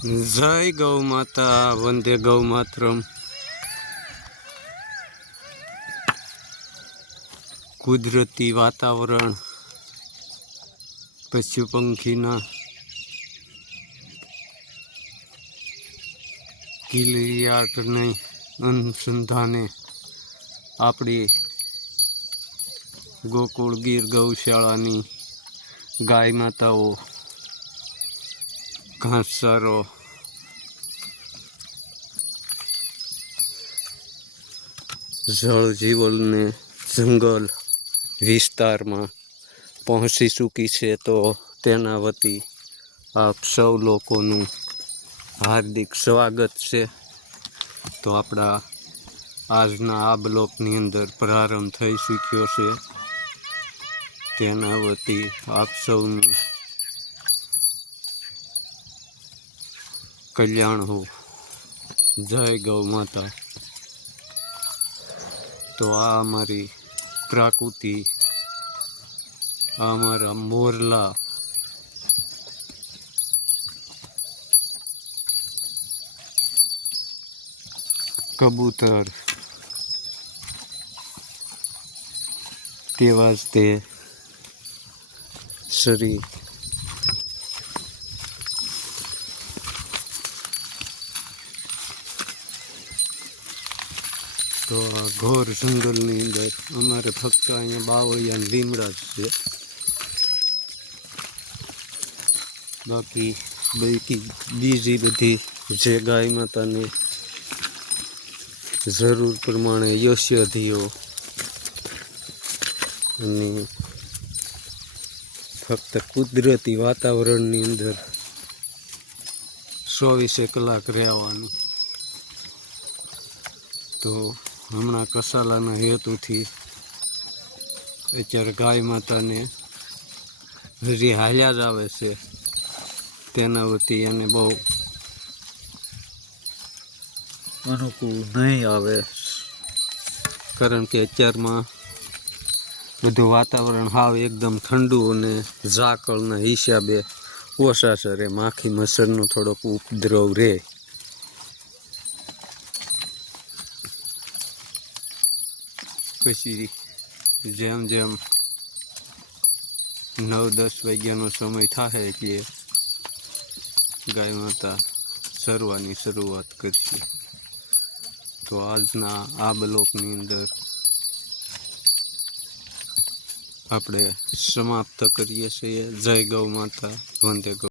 જય ગૌ માતા, વંદે ગૌ માતરમ. કુદરતી વાતાવરણ પશુ પંખીના કિલિયાટને અનુસંધાને આપણી ગોકુળ ગીર ગૌશાળાની ગાય માતાઓ ઘાસચારો જળ જીવનને જંગલ વિસ્તારમાં પહોંચી ચૂકી છે તો તેના વતી આપ સૌ લોકોનું હાર્દિક સ્વાગત છે તો આપણા આજના આ બ્લોકની અંદર પ્રારંભ થઈ ચૂક્યો છે તેના વતી આપ સૌનું કલ્યાણ હો. જય ગૌ માતા. તો આ અમારી પ્રાકૃતિ આ અમારા મોરલા. કબૂતર. તેવા જ તે શરીર તો આ ઘોર જંગલની અંદર અમારે ફક્ત અહીંયા બાવળિયા લીમડા છે. બાકી બાકી બીજી બધી જે ગાય માતાને જરૂર પ્રમાણે ઔષધિઓ અને ફક્ત કુદરતી વાતાવરણની અંદર ચોવીસે કલાક રહેવાનું. તો હમણાં કસાલાના હેતુથી અત્યારે ગાય માતાને હજી હાલ્યા જ આવે છે. તેના વતી એને બહુ અનુકૂળ નહીં આવે. કારણ કે અત્યારમાં બધું વાતાવરણ હાવ એકદમ ઠંડુ અને ઝાકળના હિસાબે ઓછા સરે માખી મચ્છરનો થોડોક ઉપદ્રવ રહે. પછી જેમ જેમ નવ દસ વાગ્યાનો સમય થાય એટલે ગાય માતા સરવાની શરૂઆત કરશે. તો આજના આ બ્લોકની અંદર આપણે સમાપ્ત કરીએ છીએ. જય ગૌ માતા. વંદે ગૌ.